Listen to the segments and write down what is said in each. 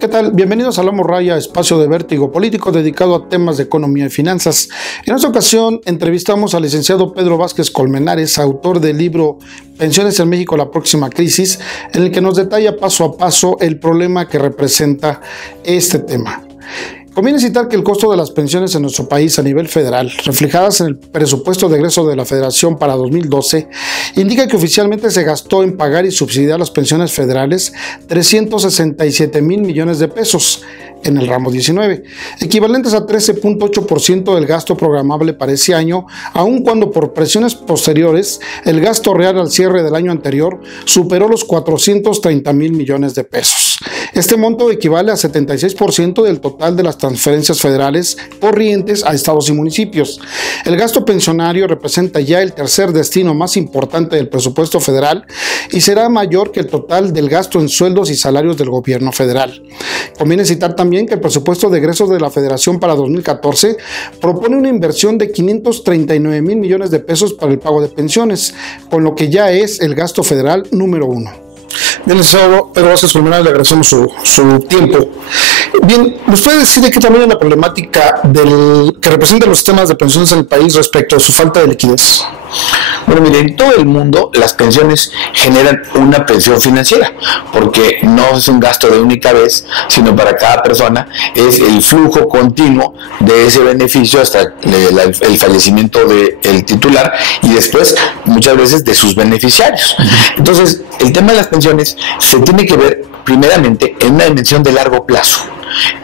¿Qué tal? Bienvenidos a La Morralla, espacio de vértigo político dedicado a temas de economía y finanzas. En esta ocasión entrevistamos al licenciado Pedro Vázquez Colmenares, autor del libro Pensiones en México, la próxima crisis, en el que nos detalla paso a paso el problema que representa este tema. Conviene citar que el costo de las pensiones en nuestro país a nivel federal, reflejadas en el presupuesto de egreso de la Federación para 2012, indica que oficialmente se gastó en pagar y subsidiar las pensiones federales 367 mil millones de pesos en el ramo 19, equivalentes a 13.8% del gasto programable para ese año, aun cuando por presiones posteriores el gasto real al cierre del año anterior superó los 430 mil millones de pesos. Este monto equivale a 76% del total de las transferencias federales corrientes a estados y municipios. El gasto pensionario representa ya el tercer destino más importante del presupuesto federal y será mayor que el total del gasto en sueldos y salarios del gobierno federal. Conviene citar también que el presupuesto de egresos de la Federación para 2014 propone una inversión de 539 mil millones de pesos para el pago de pensiones, con lo que ya es el gasto federal número uno. Bien, licenciado Pedro Vázquez Colmenares, le agradecemos su tiempo. Bien, ¿nos puede decir de qué tamaño es la problemática que representan los sistemas de pensiones en el país respecto a su falta de liquidez? Bueno, mire, en todo el mundo las pensiones generan una pensión financiera, porque no es un gasto de única vez, sino para cada persona es el flujo continuo de ese beneficio hasta el fallecimiento del titular y después muchas veces de sus beneficiarios. Entonces, el tema de las pensiones se tiene que ver primeramente en una dimensión de largo plazo.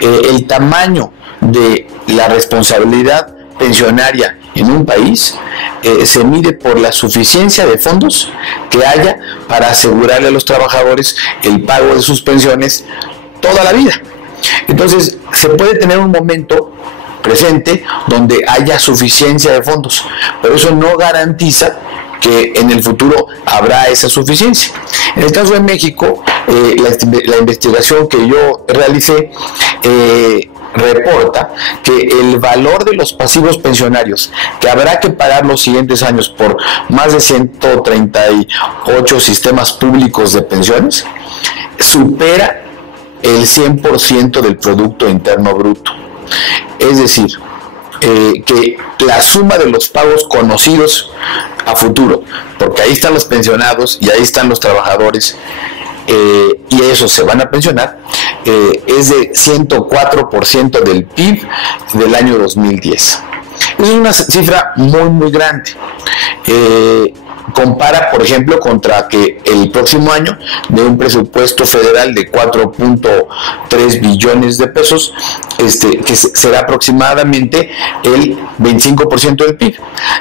El tamaño de la responsabilidad pensionaria en un país se mide por la suficiencia de fondos que haya para asegurarle a los trabajadores el pago de sus pensiones toda la vida. Entonces, se puede tener un momento presente donde haya suficiencia de fondos, pero eso no garantiza que en el futuro habrá esa suficiencia. En el caso de México, la investigación que yo realicé reporta que el valor de los pasivos pensionarios que habrá que pagar los siguientes años por más de 138 sistemas públicos de pensiones supera el 100% del Producto Interno Bruto. Es decir, que la suma de los pagos conocidos a futuro, porque ahí están los pensionados y ahí están los trabajadores, y esos se van a pensionar, es de 104% del PIB del año 2010. Es una cifra muy grande. Compara, por ejemplo, contra que el próximo año de un presupuesto federal de 4.3 billones de pesos, que será aproximadamente el 25% del PIB.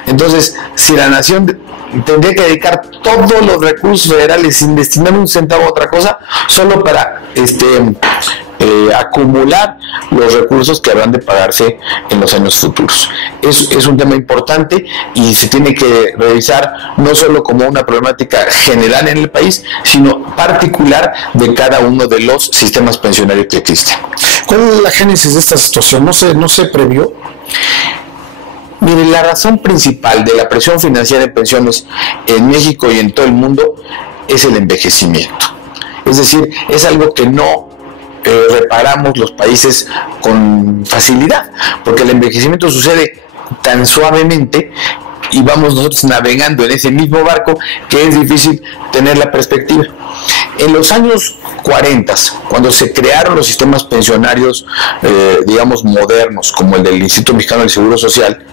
Entonces, si la nación tendría que dedicar todos los recursos federales sin destinar un centavo a otra cosa, solo para acumular los recursos que habrán de pagarse en los años futuros. Es un tema importante y se tiene que revisar no solo como una problemática general en el país, sino particular de cada uno de los sistemas pensionarios que existen. ¿Cuál es la génesis de esta situación? ¿No se previó? Mire, la razón principal de la presión financiera en pensiones en México y en todo el mundo es el envejecimiento. Es decir, es algo que no reparamos los países con facilidad, porque el envejecimiento sucede tan suavemente y vamos nosotros navegando en ese mismo barco que es difícil tener la perspectiva. En los años 40, cuando se crearon los sistemas pensionarios, digamos, modernos, como el del Instituto Mexicano del Seguro Social,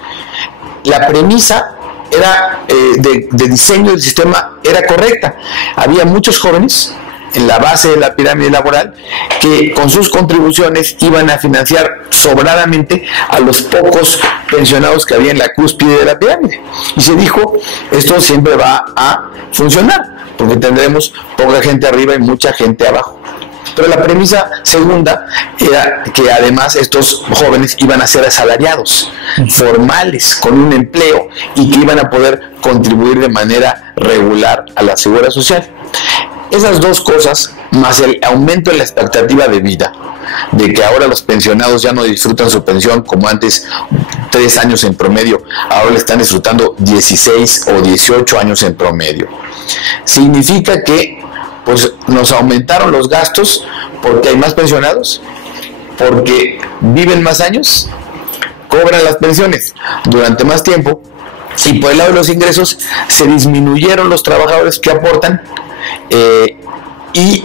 la premisa era de diseño del sistema era correcta. Había muchos jóvenes en la base de la pirámide laboral que con sus contribuciones iban a financiar sobradamente a los pocos pensionados que había en la cúspide de la pirámide. Y se dijo, esto siempre va a funcionar, porque tendremos poca gente arriba y mucha gente abajo. Pero la premisa segunda era que además estos jóvenes iban a ser asalariados, formales, con un empleo, y que iban a poder contribuir de manera regular a la seguridad social. Esas dos cosas, más el aumento en la expectativa de vida, de que ahora los pensionados ya no disfrutan su pensión como antes, 3 años en promedio, ahora le están disfrutando 16 o 18 años en promedio. Significa que pues nos aumentaron los gastos porque hay más pensionados, porque viven más años, cobran las pensiones durante más tiempo, y por el lado de los ingresos se disminuyeron los trabajadores que aportan, y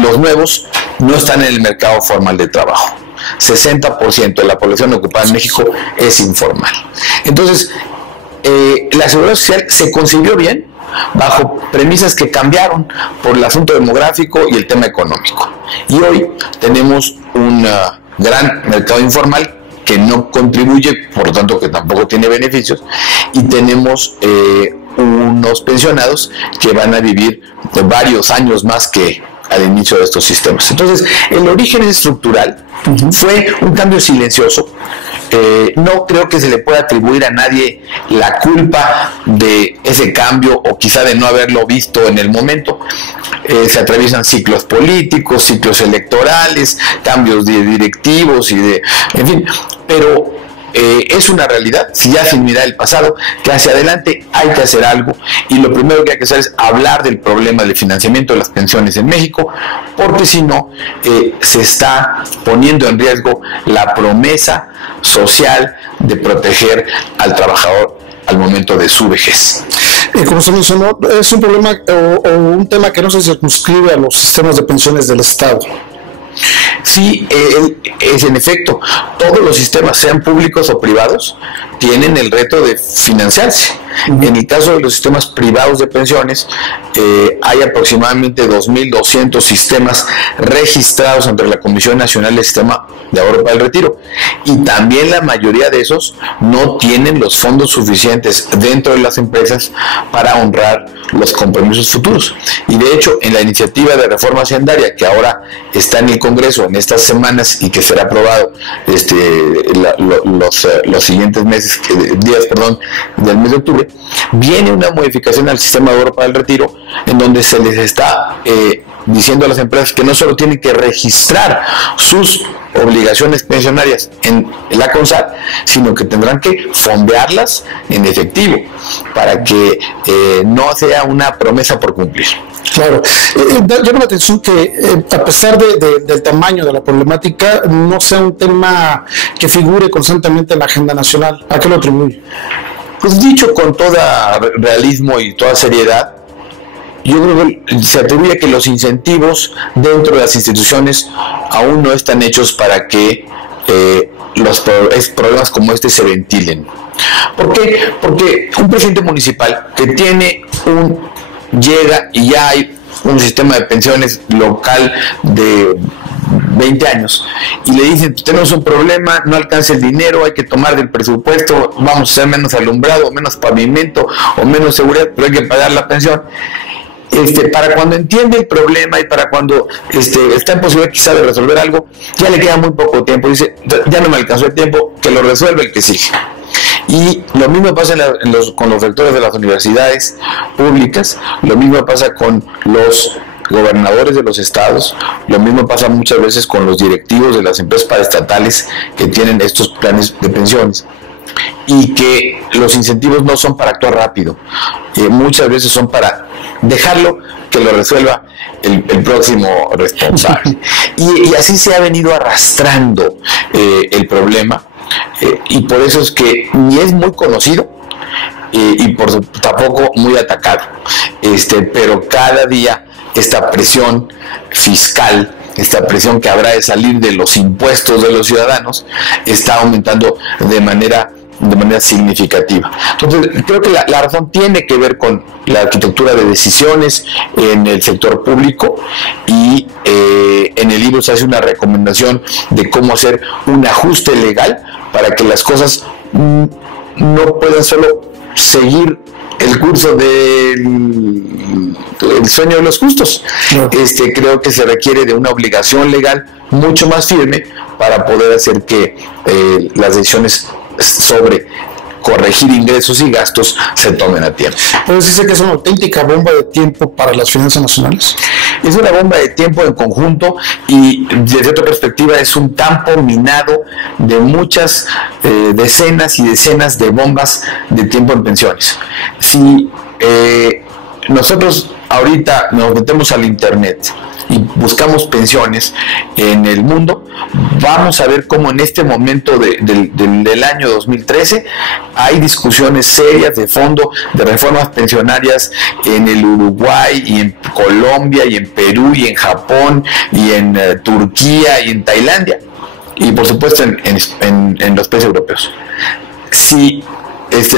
los nuevos no están en el mercado formal de trabajo. 60% de la población ocupada en México es informal. Entonces, la seguridad social se concibió bien bajo premisas que cambiaron por el asunto demográfico y el tema económico. Y hoy tenemos un gran mercado informal que no contribuye, por lo tanto que tampoco tiene beneficios, y tenemos unos pensionados que van a vivir varios años más que al inicio de estos sistemas. Entonces, el origen es estructural, fue un cambio silencioso. No creo que se le pueda atribuir a nadie la culpa de ese cambio, o quizá de no haberlo visto en el momento. Se atraviesan ciclos políticos, ciclos electorales, cambios de directivos en fin, pero es una realidad, si ya sin mirar el pasado, que hacia adelante hay que hacer algo, y lo primero que hay que hacer es hablar del problema del financiamiento de las pensiones en México, porque si no, se está poniendo en riesgo la promesa social de proteger al trabajador al momento de su vejez. Como se mencionó, es un problema o un tema que no se circunscribe a los sistemas de pensiones del Estado. Sí, es en efecto, todos los sistemas, sean públicos o privados, tienen el reto de financiarse. En el caso de los sistemas privados de pensiones, hay aproximadamente 2.200 sistemas registrados ante la Comisión Nacional del Sistema de Ahorro para el Retiro, y también la mayoría de esos no tienen los fondos suficientes dentro de las empresas para honrar los compromisos futuros. Y de hecho, en la iniciativa de reforma hacendaria que ahora está en el Congreso en estas semanas y que será aprobado los siguientes días del mes de octubre, viene una modificación al sistema de ahorro para el retiro, en donde se les está diciendo a las empresas que no solo tienen que registrar sus obligaciones pensionarias en la CONSAR, sino que tendrán que fondearlas en efectivo, para que no sea una promesa por cumplir. Claro, llama la atención que a pesar del tamaño de la problemática, no sea un tema que figure constantemente en la agenda nacional. ¿A qué lo atribuye? Pues dicho con todo realismo y toda seriedad, yo creo que se atribuye a que los incentivos dentro de las instituciones aún no están hechos para que los problemas como este se ventilen. ¿Por qué? Porque un presidente municipal que llega y ya hay un sistema de pensiones local de 20 años y le dicen: tenemos un problema, no alcanza el dinero, hay que tomar del presupuesto, vamos a hacer menos alumbrado, menos pavimento o menos seguridad, pero hay que pagar la pensión. Para cuando entiende el problema y para cuando está en posibilidad quizá de resolver algo, ya le queda muy poco tiempo. Dice: ya no me alcanzó el tiempo, que lo resuelve el que sigue. Y lo mismo pasa con los rectores de las universidades públicas, lo mismo pasa con los gobernadores de los estados, lo mismo pasa muchas veces con los directivos de las empresas paraestatales que tienen estos planes de pensiones, y que los incentivos no son para actuar rápido, muchas veces son para dejarlo que lo resuelva el próximo responsable. Y así se ha venido arrastrando el problema, y por eso es que ni es muy conocido y tampoco muy atacado, pero cada día esta presión fiscal, esta presión que habrá de salir de los impuestos de los ciudadanos, está aumentando de manera significativa. Entonces, creo que la razón tiene que ver con la arquitectura de decisiones en el sector público, y en el libro se hace una recomendación de cómo hacer un ajuste legal para que las cosas no puedan solo seguir el curso del sueño de los justos. No. Creo que se requiere de una obligación legal mucho más firme para poder hacer que las decisiones sobre corregir ingresos y gastos se tomen a tiempo. ¿Puede decirse que es una auténtica bomba de tiempo para las finanzas nacionales? Es una bomba de tiempo en conjunto, y desde otra perspectiva es un campo minado de muchas decenas y decenas de bombas de tiempo en pensiones. Si nosotros ahorita nos metemos al internet y buscamos pensiones en el mundo, vamos a ver cómo en este momento del año 2013 hay discusiones serias de fondo de reformas pensionarias en el Uruguay y en Colombia y en Perú y en Japón y en Turquía y en Tailandia y por supuesto en los países europeos. Si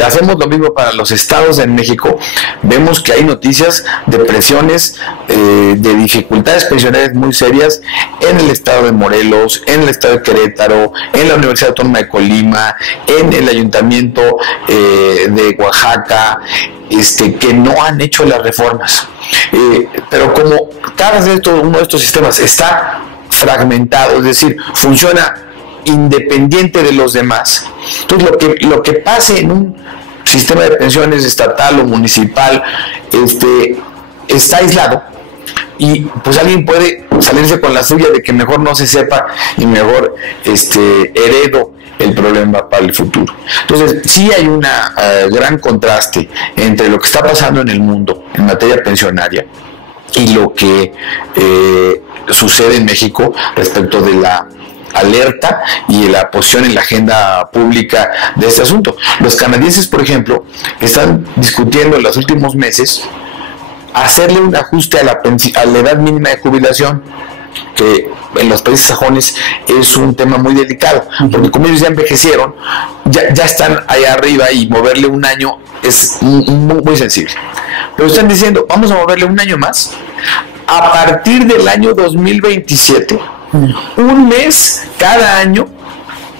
hacemos lo mismo para los estados en México, vemos que hay noticias de presiones, de dificultades pensionarias muy serias en el estado de Morelos, en el estado de Querétaro, en la Universidad Autónoma de Colima, en el ayuntamiento de Oaxaca, que no han hecho las reformas. Pero como cada uno de estos sistemas está fragmentado, es decir, funciona independiente de los demás. Entonces lo que pase en un sistema de pensiones estatal o municipal está aislado y pues alguien puede salirse con la suya de que mejor no se sepa y mejor heredo el problema para el futuro. Entonces sí hay un gran contraste entre lo que está pasando en el mundo en materia pensionaria y lo que sucede en México respecto de la alerta y la posición en la agenda pública de este asunto. Los canadienses, por ejemplo, están discutiendo en los últimos meses hacerle un ajuste a la edad mínima de jubilación, que en los países sajones es un tema muy delicado, porque como ellos ya envejecieron, ya están allá arriba y moverle un año es muy sensible. Pero están diciendo, vamos a moverle un año más a partir del año 2027, un mes cada año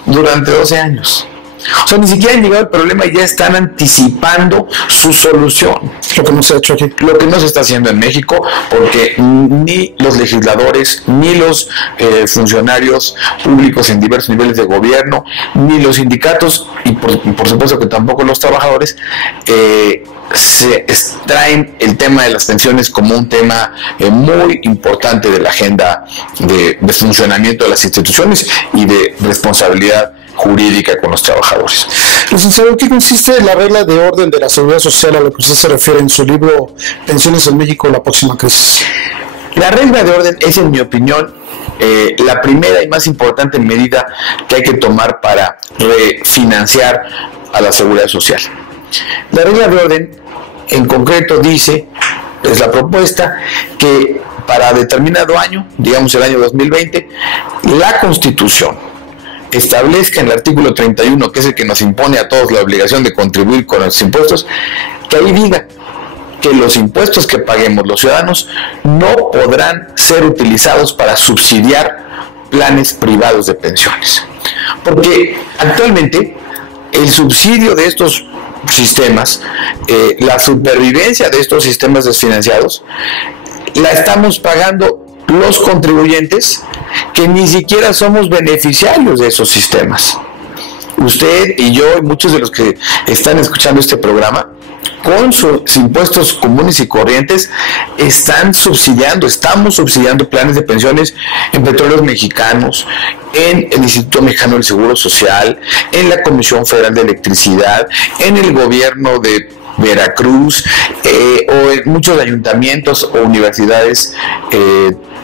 durante 12 años. O sea, ni siquiera han llegado al problema y ya están anticipando su solución. Lo que no se ha hecho aquí. Lo que no se está haciendo en México, porque ni los legisladores, ni los funcionarios públicos en diversos niveles de gobierno, ni los sindicatos, y por supuesto que tampoco los trabajadores, se extraen el tema de las pensiones como un tema muy importante de la agenda de funcionamiento de las instituciones y de responsabilidad jurídica con los trabajadores. Licenciado, ¿en qué consiste la regla de orden de la seguridad social a lo que usted se refiere en su libro Pensiones en México, la próxima crisis? La regla de orden es, en mi opinión, la primera y más importante medida que hay que tomar para refinanciar a la seguridad social. La regla de orden, en concreto, dice, es la propuesta, que para determinado año, digamos el año 2020, la Constitución establezca en el artículo 31, que es el que nos impone a todos la obligación de contribuir con los impuestos, que ahí diga que los impuestos que paguemos los ciudadanos no podrán ser utilizados para subsidiar planes privados de pensiones. Porque actualmente el subsidio de estos sistemas, la supervivencia de estos sistemas desfinanciados, la estamos pagando los contribuyentes que ni siquiera somos beneficiarios de esos sistemas. Usted y yo y muchos de los que están escuchando este programa, con sus impuestos comunes y corrientes, estamos subsidiando planes de pensiones en Petróleos Mexicanos, en el Instituto Mexicano del Seguro Social, en la Comisión Federal de Electricidad, en el gobierno de Veracruz, o en muchos ayuntamientos o universidades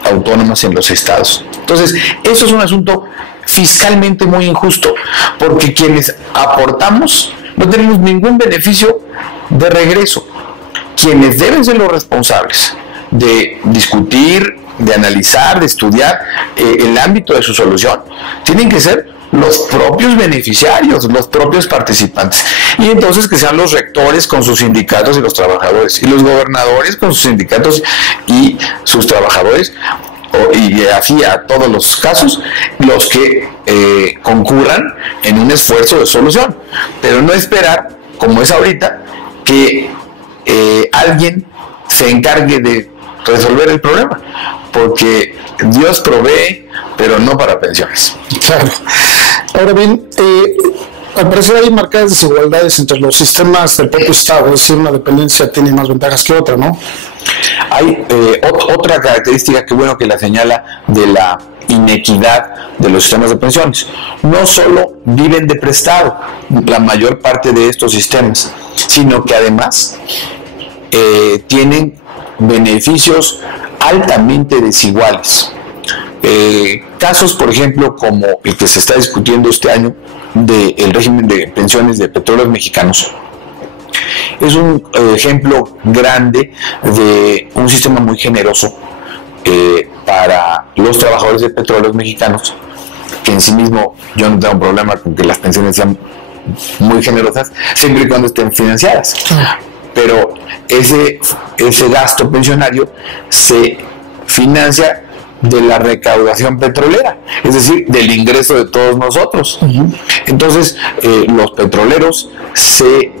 autónomas en los estados. Entonces, eso es un asunto fiscalmente muy injusto, porque quienes aportamos no tenemos ningún beneficio de regreso. Quienes deben ser los responsables de discutir, de analizar, de estudiar el ámbito de su solución, tienen que ser los propios beneficiarios, los propios participantes, y entonces que sean los rectores con sus sindicatos y los trabajadores, y los gobernadores con sus sindicatos y sus trabajadores, y así a todos los casos, los que concurran en un esfuerzo de solución, pero no esperar, como es ahorita, que alguien se encargue de resolver el problema, porque Dios provee, pero no para pensiones. Claro. Ahora bien, al parecer hay marcadas desigualdades entre los sistemas del propio Estado, es decir, una dependencia tiene más ventajas que otra, ¿no? Hay otra característica que bueno que la señala de la inequidad de los sistemas de pensiones. No solo viven de prestado la mayor parte de estos sistemas, sino que además tienen beneficios altamente desiguales. Casos, por ejemplo, como el que se está discutiendo este año del régimen de pensiones de Petróleos Mexicanos, es un ejemplo grande de un sistema muy generoso para los trabajadores de Petróleos Mexicanos, que en sí mismo yo no tengo un problema con que las pensiones sean muy generosas, siempre y cuando estén financiadas. Pero ese gasto pensionario se financia de la recaudación petrolera, es decir, del ingreso de todos nosotros. Entonces, los petroleros se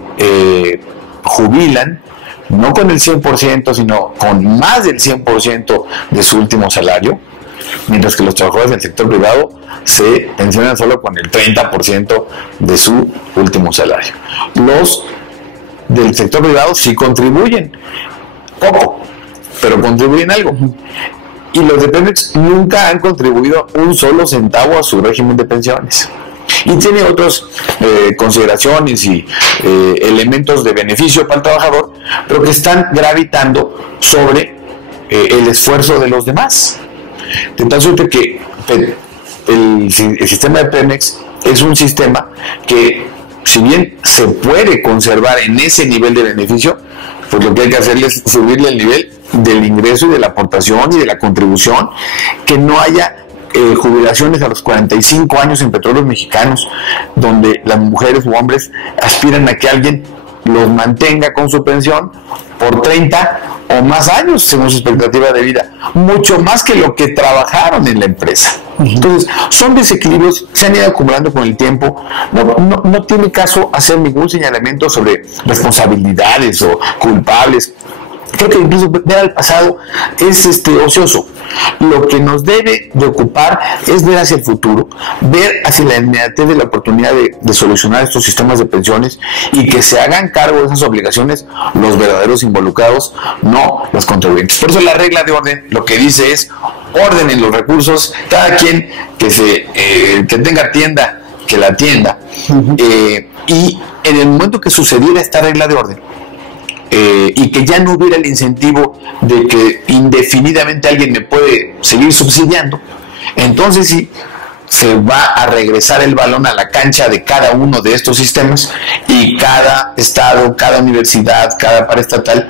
jubilan no con el 100%, sino con más del 100% de su último salario, mientras que los trabajadores del sector privado se pensionan solo con el 30% de su último salario. Los del sector privado sí contribuyen, poco, pero contribuyen algo. Y los de Pemex nunca han contribuido un solo centavo a su régimen de pensiones. Y tiene otras consideraciones y elementos de beneficio para el trabajador, pero que están gravitando sobre el esfuerzo de los demás. De tal suerte que el sistema de Pemex es un sistema que, si bien se puede conservar en ese nivel de beneficio, pues lo que hay que hacerle es subirle el nivel del ingreso y de la aportación y de la contribución, que no haya jubilaciones a los 45 años en Petróleos Mexicanos, donde las mujeres u hombres aspiran a que alguien los mantenga con su pensión por 30 o más años según su expectativa de vida, mucho más que lo que trabajaron en la empresa. Entonces, son desequilibrios que se han ido acumulando con el tiempo. No tiene caso hacer ningún señalamiento sobre responsabilidades o culpables. Creo que incluso ver al pasado es ocioso. Lo que nos debe de ocupar es ver hacia el futuro, ver hacia la inmediatez de la oportunidad de solucionar estos sistemas de pensiones y que se hagan cargo de esas obligaciones los verdaderos involucrados, no los contribuyentes. Por eso la regla de orden lo que dice es: orden en los recursos, cada quien que tenga tienda, que la atienda. Y en el momento que sucediera esta regla de orden, y que ya no hubiera el incentivo de que indefinidamente alguien me puede seguir subsidiando, entonces sí se va a regresar el balón a la cancha de cada uno de estos sistemas, y cada estado, cada universidad, cada paraestatal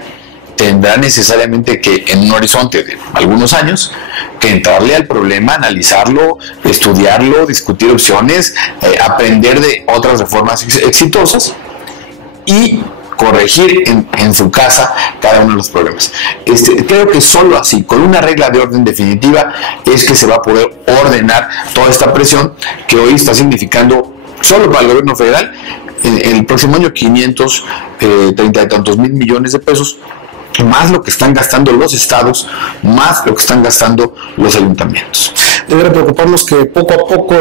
tendrá necesariamente que, en un horizonte de algunos años, que entrarle al problema, analizarlo, estudiarlo, discutir opciones, aprender de otras reformas exitosas y corregir en su casa cada uno de los problemas. Creo que solo así, con una regla de orden definitiva, es que se va a poder ordenar toda esta presión que hoy está significando, solo para el gobierno federal, en el próximo año 530 y tantos mil millones de pesos, más lo que están gastando los estados, más lo que están gastando los ayuntamientos. Debería preocuparnos que poco a poco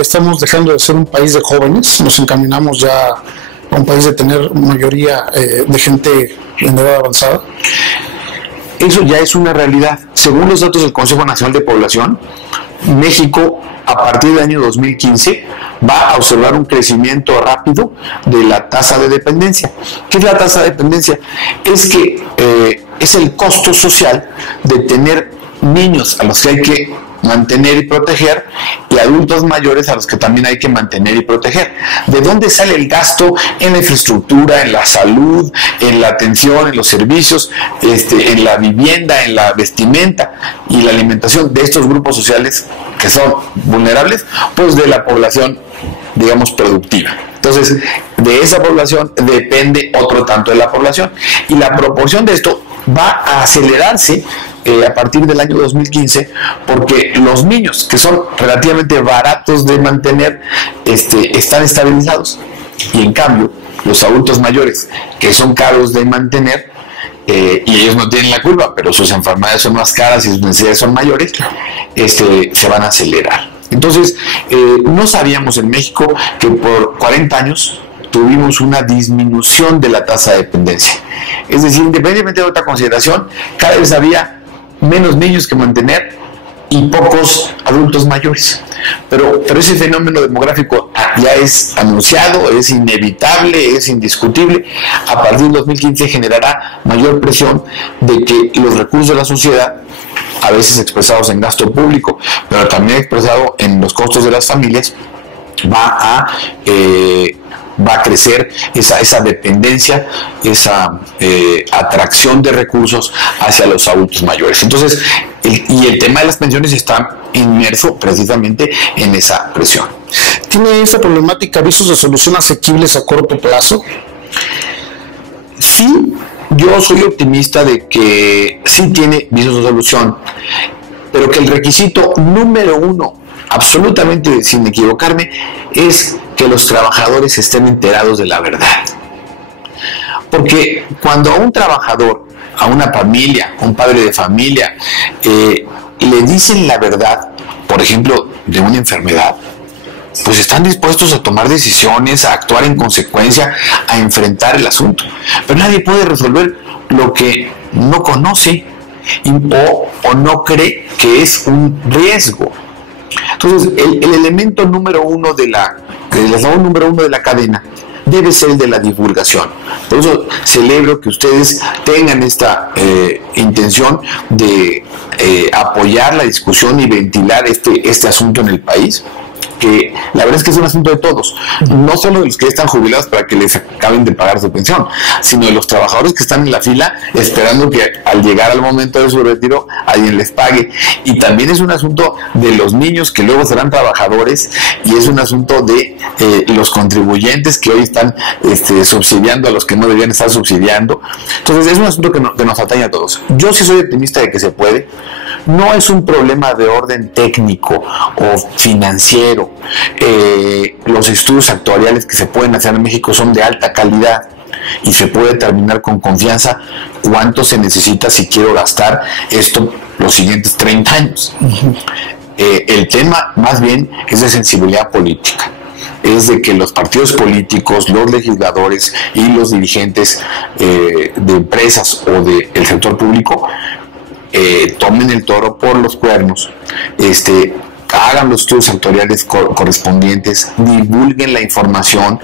estamos dejando de ser un país de jóvenes, nos encaminamos ya a un país de tener mayoría de gente en edad avanzada. Eso ya es una realidad. Según los datos del Consejo Nacional de Población, México, a partir del año 2015, va a observar un crecimiento rápido de la tasa de dependencia. ¿Qué es la tasa de dependencia? Es que es el costo social de tener niños a los que hay que mantener y proteger, y adultos mayores a los que también hay que mantener y proteger. ¿De dónde sale el gasto en la infraestructura, en la salud, en la atención, en los servicios, en la vivienda, en la vestimenta y la alimentación de estos grupos sociales que son vulnerables? Pues de la población, digamos, productiva. Entonces, de esa población depende otro tanto de la población, y la proporción de esto va a acelerarse a partir del año 2015, porque los niños, que son relativamente baratos de mantener, están estabilizados, y en cambio los adultos mayores, que son caros de mantener, y ellos no tienen la culpa, pero sus enfermedades son más caras y sus necesidades son mayores, se van a acelerar. Entonces, no sabíamos en México que por 40 años tuvimos una disminución de la tasa de dependencia. Es decir, independientemente de otra consideración, cada vez había menos niños que mantener y pocos adultos mayores. Pero ese fenómeno demográfico ya es anunciado, es inevitable, es indiscutible. A partir del 2015 generará mayor presión de que los recursos de la sociedad a veces expresados en gasto público, pero también expresado en los costos de las familias, va a crecer esa dependencia, esa atracción de recursos hacia los adultos mayores. Entonces, el tema de las pensiones está inmerso precisamente en esa presión. ¿Tiene esta problemática visos de solución asequibles a corto plazo? Sí, yo soy optimista de que sí tiene visos de solución, pero que el requisito número uno, absolutamente sin equivocarme, es que los trabajadores estén enterados de la verdad. Porque cuando a un trabajador, a una familia, a un padre de familia, le dicen la verdad, por ejemplo, de una enfermedad, pues están dispuestos a tomar decisiones, a actuar en consecuencia, a enfrentar el asunto. Pero nadie puede resolver lo que no conoce o no cree que es un riesgo. Entonces, el elemento número uno el eslabón número uno de la cadena debe ser el de la divulgación. Por eso celebro que ustedes tengan esta intención de apoyar la discusión y ventilar este asunto en el país, que la verdad es que es un asunto de todos, no solo de los que están jubilados para que les acaben de pagar su pensión, sino de los trabajadores que están en la fila esperando que al llegar al momento de su retiro alguien les pague. Y también es un asunto de los niños que luego serán trabajadores, y es un asunto de los contribuyentes que hoy están subsidiando a los que no deberían estar subsidiando. Entonces es un asunto que nos atañe a todos. Yo sí soy optimista de que se puede. No es un problema de orden técnico o financiero. Los estudios actuariales que se pueden hacer en México son de alta calidad y se puede determinar con confianza cuánto se necesita si quiero gastar esto los siguientes 30 años. El tema más bien es de sensibilidad política. Es de que los partidos políticos, los legisladores y los dirigentes de empresas o del sector público tomen el toro por los cuernos, hagan los estudios actuariales correspondientes, divulguen la información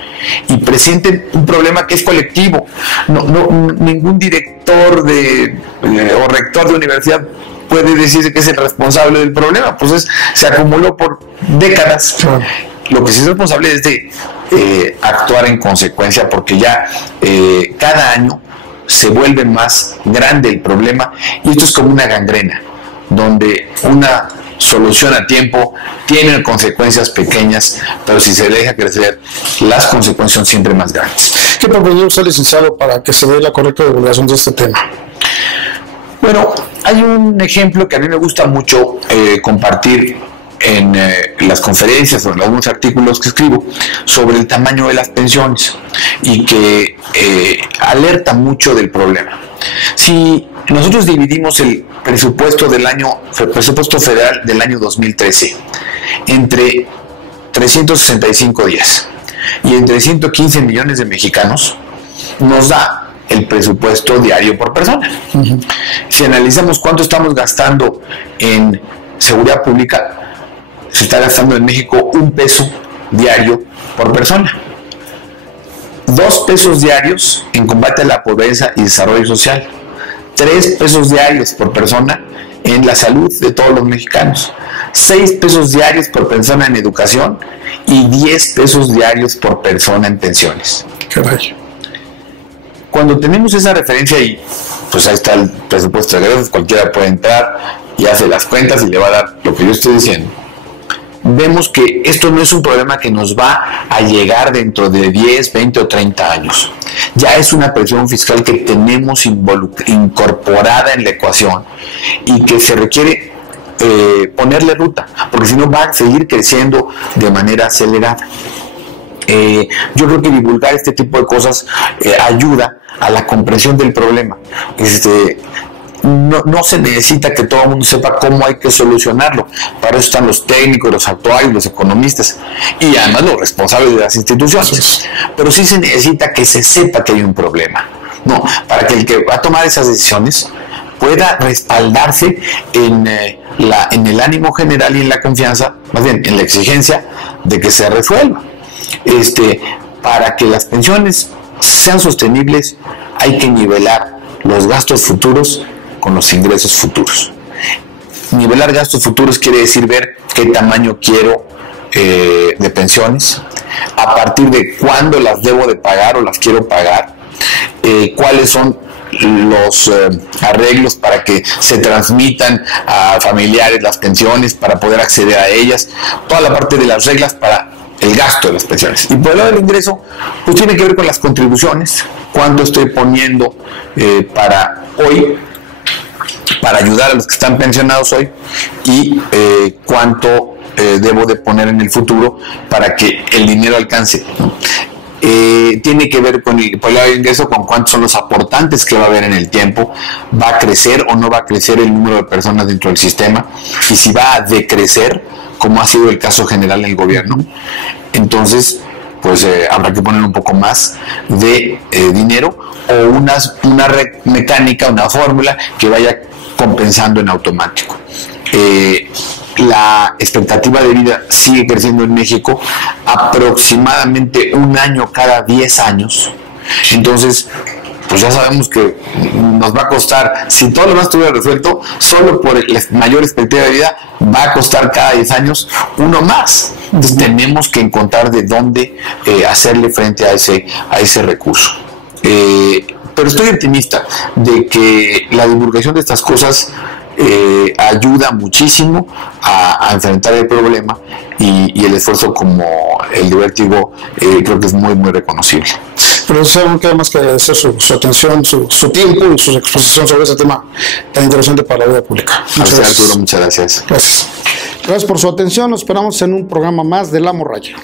y presenten un problema que es colectivo. Ningún director o rector de universidad puede decir que es el responsable del problema, pues se acumuló por décadas. Lo que sí es responsable es de actuar en consecuencia, porque ya cada año se vuelve más grande el problema, y esto es como una gangrena, donde una solución a tiempo tiene consecuencias pequeñas, pero si se deja crecer, las consecuencias son siempre más grandes. ¿Qué propone usted, licenciado, para que se dé la correcta divulgación de este tema? Bueno, hay un ejemplo que a mí me gusta mucho compartir en las conferencias o en algunos artículos que escribo sobre el tamaño de las pensiones, y que alerta mucho del problema. Si nosotros dividimos el presupuesto federal del año 2013 entre 365 días y entre 115 millones de mexicanos, nos da el presupuesto diario por persona. Si analizamos cuánto estamos gastando en seguridad pública, se está gastando en México 1 peso diario por persona, 2 pesos diarios en combate a la pobreza y desarrollo social, 3 pesos diarios por persona en la salud de todos los mexicanos, 6 pesos diarios por persona en educación y 10 pesos diarios por persona en pensiones. Qué rayo. Cuando tenemos esa referencia, y pues ahí está el presupuesto de egresos, cualquiera puede entrar y hace las cuentas y le va a dar lo que yo estoy diciendo, vemos que esto no es un problema que nos va a llegar dentro de 10, 20 o 30 años. Ya es una presión fiscal que tenemos incorporada en la ecuación y que se requiere ponerle ruta, porque si no va a seguir creciendo de manera acelerada. Yo creo que divulgar este tipo de cosas ayuda a la comprensión del problema. No se necesita que todo el mundo sepa cómo hay que solucionarlo. Para eso están los técnicos, los actuarios, los economistas y además los responsables de las instituciones. Pero sí se necesita que se sepa que hay un problema, para que el que va a tomar esas decisiones pueda respaldarse en el ánimo general y en la confianza, más bien en la exigencia de que se resuelva. Para que las pensiones sean sostenibles, hay que nivelar los gastos futuros con los ingresos futuros. Nivelar gastos futuros quiere decir ver qué tamaño quiero de pensiones, a partir de cuándo las debo de pagar o las quiero pagar, cuáles son los arreglos para que se transmitan a familiares las pensiones, para poder acceder a ellas, toda la parte de las reglas para el gasto de las pensiones. Y por el lado del ingreso, pues tiene que ver con las contribuciones, cuánto estoy poniendo para hoy, para ayudar a los que están pensionados hoy, y cuánto debo de poner en el futuro para que el dinero alcance. Tiene que ver con el lado del ingreso, con cuántos son los aportantes que va a haber en el tiempo, va a crecer o no va a crecer el número de personas dentro del sistema, y si va a decrecer, como ha sido el caso general en el gobierno. Entonces, pues habrá que poner un poco más de dinero, o una mecánica, una fórmula que vaya compensando en automático. La expectativa de vida sigue creciendo en México aproximadamente 1 año cada 10 años. Entonces, pues ya sabemos que nos va a costar, si todo lo demás estuviera resuelto, solo por la mayor expectativa de vida va a costar cada 10 años uno más. Entonces tenemos que encontrar de dónde hacerle frente a ese recurso. Pero estoy optimista de que la divulgación de estas cosas ayuda muchísimo a enfrentar el problema, y el esfuerzo como el de Vértigo creo que es muy, muy reconocible. Pero no queda más que agradecer su atención, su tiempo y su exposición sobre ese tema tan interesante para la vida pública. Muchas gracias, Arturo, muchas gracias. Gracias por su atención. Nos esperamos en un programa más de La Morralla.